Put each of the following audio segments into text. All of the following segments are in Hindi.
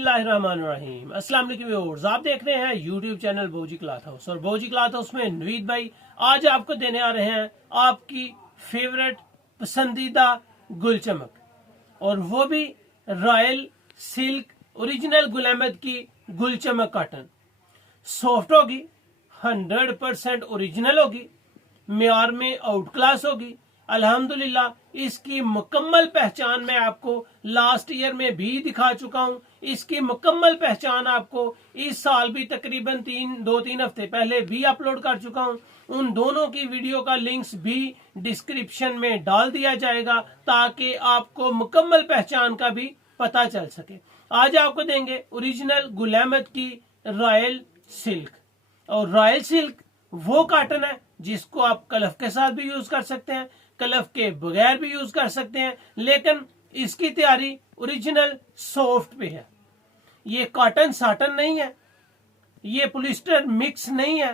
बिस्मिल्लाहिर्रहमानिर्रहीम। अस्सलाम वालेकुम व्यूअर्स, आप देख रहे हैं यूट्यूब चैनल बोजी क्लॉथ हाउस और बोजी क्लॉथ हाउस में नवीद भाई आज आपको देने आ रहे हैं आपकी फेवरेट पसंदीदा गुल चमक और वो भी royal silk original Gul Ahmed की गुल चमक कॉटन। सॉफ्ट होगी, 100% ओरिजिनल होगी, मेयार में आउट क्लास होगी। अल्हम्दुलिल्लाह इसकी मुकम्मल पहचान मैं आपको लास्ट ईयर में भी दिखा चुका हूं। इसकी मुकम्मल पहचान आपको इस साल भी तकरीबन 2-3 हफ्ते पहले भी अपलोड कर चुका हूं। उन दोनों की वीडियो का लिंक्स भी डिस्क्रिप्शन में डाल दिया जाएगा ताकि आपको मुकम्मल पहचान का भी पता चल सके। आज आपको देंगे ओरिजिनल गुल अहमद की रॉयल सिल्क। और रॉयल सिल्क वो कॉटन है जिसको आप कलफ के साथ भी यूज कर सकते हैं, कलफ के बगैर भी यूज कर सकते हैं, लेकिन इसकी तैयारी ओरिजिनल सॉफ्ट पे है। ये कॉटन साटन नहीं है, ये पॉलिस्टर मिक्स नहीं है,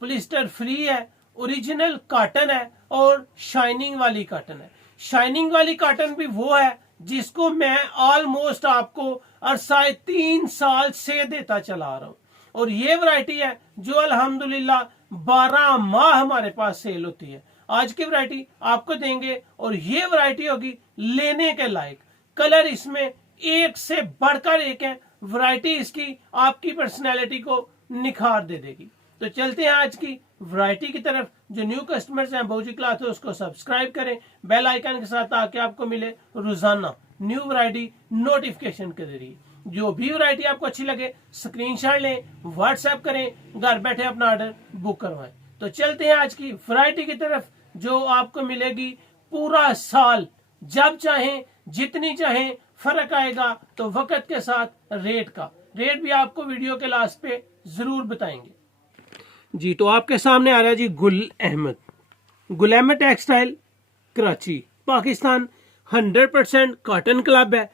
पॉलिस्टर फ्री है, ओरिजिनल कॉटन है और शाइनिंग वाली कॉटन है। शाइनिंग वाली कॉटन भी वो है जिसको मैं ऑलमोस्ट आपको अरसा 3 साल से देता चला आ रहा हूं और ये वैरायटी है जो अल्हम्दुलिल्लाह 12 माह हमारे पास सेल होती है। आज की वैरायटी आपको देंगे और ये वैरायटी होगी लेने के लायक। कलर इसमें एक से बढ़कर एक है, वैरायटी इसकी आपकी पर्सनैलिटी को निखार दे देगी। तो चलते हैं आज की वैरायटी की तरफ। जो न्यू कस्टमर्स हैं बोजी क्लॉथ है उसको सब्सक्राइब करें बेल आइकन के साथ ताकि आपको मिले रोजाना न्यू वैरायटी नोटिफिकेशन के जरिए। जो भी वैरायटी आपको अच्छी लगे स्क्रीनशॉट लें, व्हाट्सएप करें, घर बैठे अपना ऑर्डर बुक करवाएं। तो चलते हैं आज की वैरायटी की तरफ जो आपको मिलेगी पूरा साल, जब चाहें जितनी चाहें। फर्क आएगा तो वक्त के साथ रेट का रेट भी आपको वीडियो के लास्ट पे जरूर बताएंगे जी। तो आपके सामने आ रहा है जी Gul Ahmad textile Karachi Pakistan. 100% cotton club है,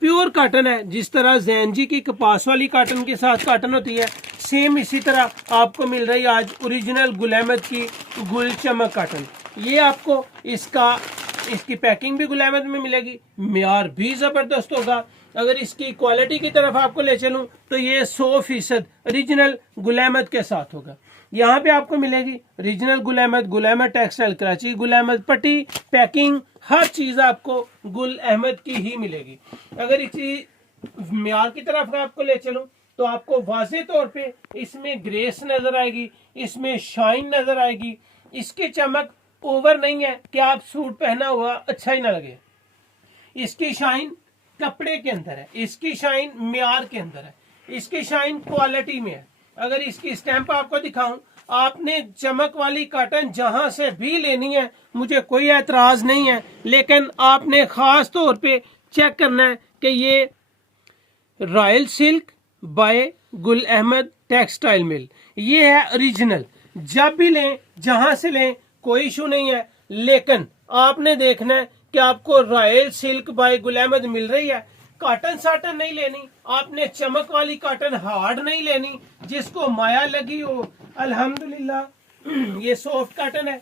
प्योर कॉटन है। जिस तरह जैन जी की कपास वाली कॉटन के साथ कॉटन होती है, सेम इसी तरह आपको मिल रही है आज ओरिजिनल गुल अहमद की गुल चमक कॉटन। ये आपको इसकी पैकिंग भी गुल अहमद में मिलेगी, मेयार भी जबरदस्त होगा। अगर इसकी क्वालिटी की तरफ आपको ले चलूं तो ये 100% ओरिजिनल गुल अहमद के साथ होगा। यहाँ पे आपको मिलेगी ओरिजिनल गुल अहमद टेक्सटाइल कराची, गुल अहमद पट्टी, पैकिंग, हर चीज आपको गुल अहमद की ही मिलेगी। अगर इसी मेयार की तरफ आपको ले चलूं तो आपको वाज़े तौर पे इसमें ग्रेस नजर आएगी, इसमें शाइन नजर आएगी। इसकी चमक ओवर नहीं है कि आप सूट पहना हुआ अच्छा ही ना लगे। इसकी शाइन कपड़े के अंदर है, इसकी शाइन मेयार के अंदर है, इसकी शाइन क्वालिटी में है। अगर इसकी स्टैंप आपको दिखाऊं, आपने चमक वाली कॉटन जहां से भी लेनी है मुझे कोई एतराज नहीं है, लेकिन आपने खास तौर पे चेक करना है कि ये रॉयल सिल्क बाय गुल अहमद टेक्सटाइल मिल, ये है ओरिजिनल। जब भी लें जहां से लें कोई इशू नहीं है, लेकिन आपने देखना है कि आपको royal silk bye Gul Ahmed मिल रही है। कॉटन साटन नहीं लेनी, आपने चमक वाली कॉटन हार्ड नहीं लेनी जिसको माया लगी हो। अल्हम्दुलिल्लाह ये सॉफ्ट कॉटन है,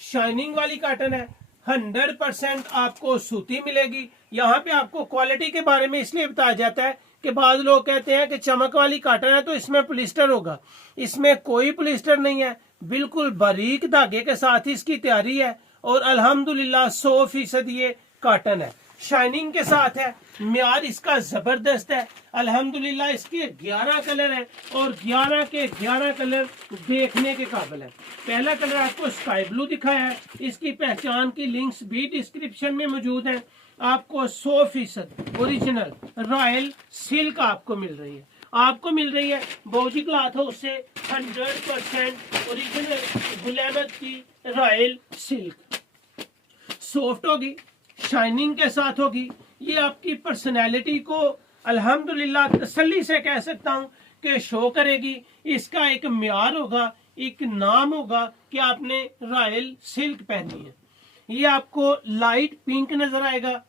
शाइनिंग वाली कॉटन है, 100% आपको सूती मिलेगी। यहाँ पे आपको क्वालिटी के बारे में इसलिए बताया जाता है कि बाद लोग कहते हैं कि चमक वाली कॉटन है तो इसमें पॉलिस्टर होगा। इसमें कोई पॉलिस्टर नहीं है, बिल्कुल बारीक धागे के साथ ही इसकी तैयारी है और अल्हम्दुलिल्लाह 100% ये कॉटन है, शाइनिंग के साथ है। मेयार इसका जबरदस्त है। अल्हम्दुलिल्लाह इसके 11 कलर हैं और 11 के 11 कलर देखने के काबिल है। पहला कलर आपको स्काई ब्लू दिखाया है, इसकी पहचान की लिंक्स भी डिस्क्रिप्शन में मौजूद है। आपको 100% ओरिजिनल रॉयल सिल्क आपको मिल रही है, आपको मिल रही है बोजी क्लॉथ हाउस से 100% ओरिजिनल गुल अहमद की रॉयल सिल्क। सॉफ्ट होगी, शाइनिंग के साथ होगी। ये आपकी पर्सनैलिटी को अल्हम्दुलिल्लाह तसल्ली से कह सकता हूं कि शो करेगी। इसका एक मेयार होगा, एक नाम होगा कि आपने रॉयल सिल्क पहनी है। ये आपको लाइट पिंक नजर आएगा,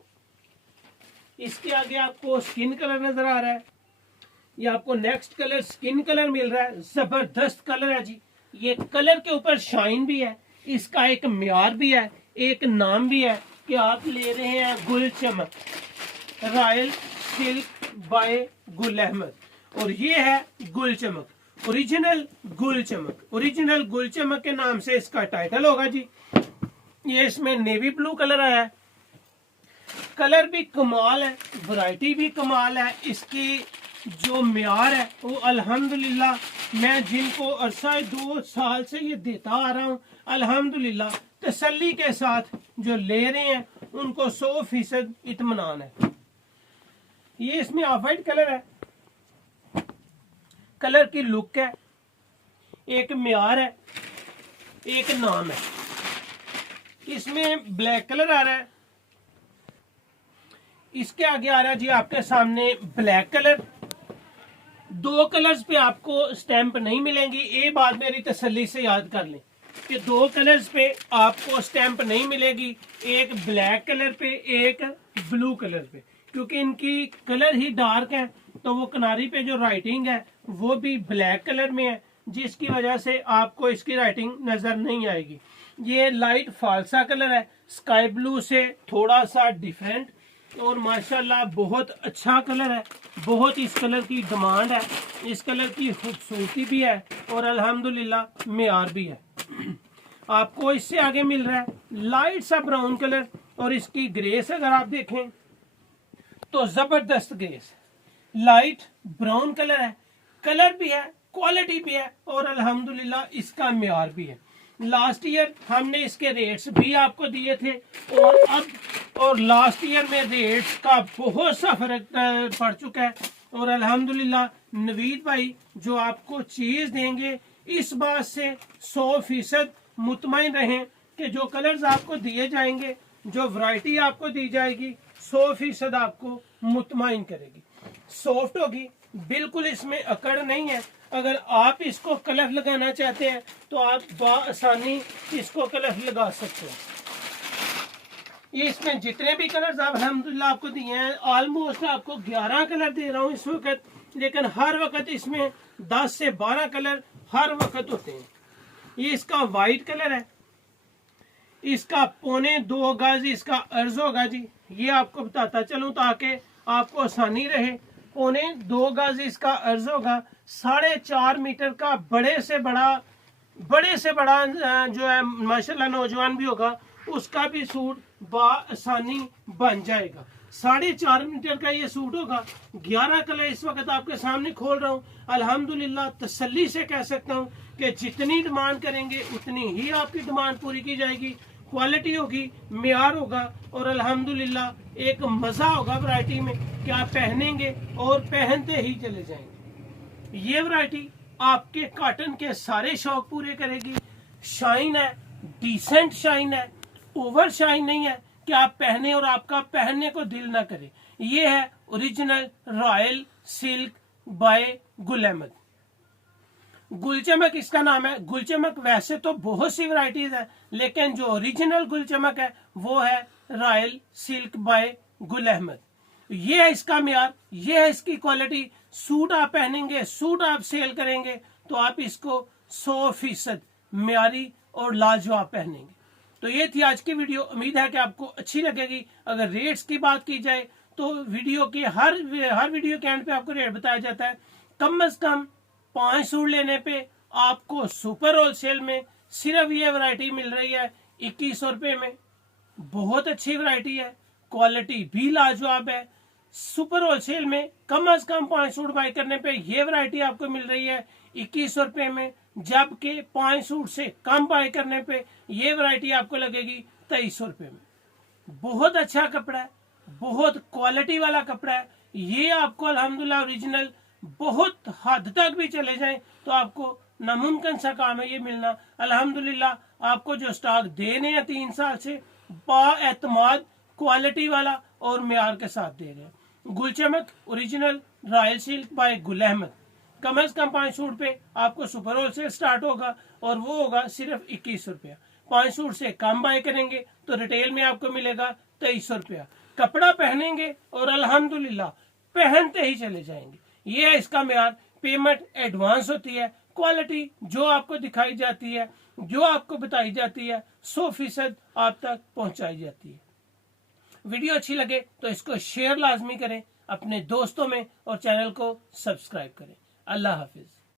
इसके आगे आपको स्किन कलर नजर आ रहा है, ये आपको नेक्स्ट कलर स्किन कलर मिल रहा है। जबरदस्त कलर है जी। ये कलर के ऊपर शाइन भी है, इसका एक मेयार भी है, एक नाम भी है कि आप ले रहे हैं गुल चमक royal silk bye Gul Ahmed. और ये है गुल चमक, ओरिजिनल गुल चमक। ओरिजिनल गुल चमक के नाम से इसका टाइटल होगा जी। ये इसमें नेवी ब्लू कलर आया है, कलर भी कमाल है, वैरायटी भी कमाल है। इसकी जो म्यार है वो अल्हम्दुलिल्लाह, मैं जिनको अरसा 2 साल से ये देता आ रहा हूँ, अल्हम्दुलिल्लाह तसल्ली के साथ जो ले रहे हैं उनको 100% इत्मीनान है। ये इसमें ऑफ वाइट कलर है, कलर की लुक है, एक म्यार है, एक नाम है। इसमें ब्लैक कलर आ रहा है, इसके आगे आ रहा है जी आपके सामने ब्लैक कलर। 2 कलर्स पे आपको स्टैंप नहीं मिलेंगी, ये बात मेरी तसल्ली से याद कर लें कि 2 कलर्स पे आपको स्टैंप नहीं मिलेगी, एक ब्लैक कलर पे, एक ब्लू कलर पे, क्योंकि इनकी कलर ही डार्क है तो वो किनारी पे जो राइटिंग है वो भी ब्लैक कलर में है, जिसकी वजह से आपको इसकी राइटिंग नजर नहीं आएगी। ये लाइट फालसा कलर है, स्काई ब्लू से थोड़ा सा डिफरेंट, और माशाल्लाह बहुत अच्छा कलर है, बहुत इस कलर की डिमांड है, इस कलर की खूबसूरती भी है और अल्हम्दुलिल्लाह मेयार भी है। आपको इससे आगे मिल रहा है लाइट सा ब्राउन कलर, और इसकी ग्रेस अगर आप देखें तो जबरदस्त ग्रेस, लाइट ब्राउन कलर है, कलर भी है, क्वालिटी भी है और अल्हम्दुलिल्लाह इसका मेयार भी है। लास्ट ईयर हमने इसके रेट्स भी आपको दिए थे और लास्ट ईयर में रेट्स का बहुत सा फर्क पड़ चुका है, और अल्हम्दुलिल्लाह नवीद भाई जो आपको चीज देंगे इस बात से 100% मुतमईन रहें कि जो कलर्स आपको दिए जाएंगे, जो वैरायटी आपको दी जाएगी 100% आपको मुतमईन करेगी। सॉफ्ट होगी, बिल्कुल इसमें अकड़ नहीं है। अगर आप इसको कलर लगाना चाहते हैं तो आप आसानी इसको कलर लगा सकते हैं। ये इसमें जितने भी कलर्स आप अल्हम्दुलिल्लाह आपको दिए हैं, ऑलमोस्ट आपको 11 कलर दे रहा हूँ इस वक्त, लेकिन हर वक्त इसमें 10 से 12 कलर हर वक्त होते हैं। ये इसका वाइट कलर है, इसका 2.25 गज इसका अर्ज होगा जी, ये आपको बताता चलूं ताकि आपको आसानी रहे। 2.25 गज इसका अर्ज होगा, 4.5 मीटर का बड़े से बड़ा जो है माशाल्लाह नौजवान भी होगा उसका भी सूट आसानी बन जाएगा। 4.5 मीटर का ये सूट होगा। 11 कलर इस वक्त आपके सामने खोल रहा हूँ। अल्हम्दुलिल्लाह तसल्ली से कह सकता हूँ कि जितनी डिमांड करेंगे उतनी ही आपकी डिमांड पूरी की जाएगी। क्वालिटी होगी, मेयार होगा और अल्हम्दुलिल्लाह एक मजा होगा वैरायटी में कि आप पहनेंगे और पहनते ही चले जाएंगे। ये वैरायटी आपके कॉटन के सारे शौक पूरे करेगी। शाइन है, डिसेंट शाइन है, ओवर शाइन नहीं है कि आप पहने और आपका पहनने को दिल ना करे। ये है original royal silk bye Gul Ahmed. गुलचमक इसका नाम है। गुलचमक वैसे तो बहुत सी वैरायटीज है, लेकिन जो ओरिजिनल गुलचमक है वो है royal silk bye Gul Ahmed. ये है इसका म्यार, ये है इसकी क्वालिटी। सूट आप पहनेंगे, सूट आप सेल करेंगे तो आप इसको 100% म्यारी और लाजवाब पहनेंगे। तो ये थी आज की वीडियो, उम्मीद है कि आपको अच्छी लगेगी। अगर रेट्स की बात की जाए तो वीडियो के हर वीडियो के एंड पे आपको रेट बताया जाता है। कम से कम 5 सूट लेने पे आपको सुपर होलसेल में सिर्फ ये वैरायटी मिल रही है 2100 रुपए में। बहुत अच्छी वैरायटी है, क्वालिटी भी लाजवाब है। सुपर होलसेल में कम से कम 5 सूट बाय करने पे ये वैरायटी आपको मिल रही है 2100 रुपए में, जबकि 5 सूट से कम बाय करने पे ये वैरायटी आपको लगेगी 2300 रुपए में। बहुत अच्छा कपड़ा है, बहुत क्वालिटी वाला कपड़ा है। ये आपको अल्हम्दुलिल्लाह ओरिजिनल बहुत हद तक भी चले जाएं तो आपको नामुमकिन सा काम है ये मिलना। अल्हम्दुलिल्लाह आपको जो स्टॉक देने हैं 3 साल से बाएतमाद क्वालिटी वाला और म्यार के साथ दे रहे हैं। गुलचमक original royal silk bye Gul Ahmed. कम से कम 5 सूट पे आपको सुपर होलसेल स्टार्ट होगा और वो होगा सिर्फ 2100 रुपया। 5 सूट से कम बाय करेंगे तो रिटेल में आपको मिलेगा 2300 रुपया। कपड़ा पहनेंगे और अल्हम्दुलिल्लाह पहनते ही चले जाएंगे। ये है इसका म्यार। पेमेंट एडवांस होती है। क्वालिटी जो आपको दिखाई जाती है, जो आपको बताई जाती है 100% आप तक पहुंचाई जाती है। वीडियो अच्छी लगे तो इसको शेयर लाजमी करें। अपने दोस्तों में और चैनल को सब्सक्राइब करें। अल्लाह हाफिज।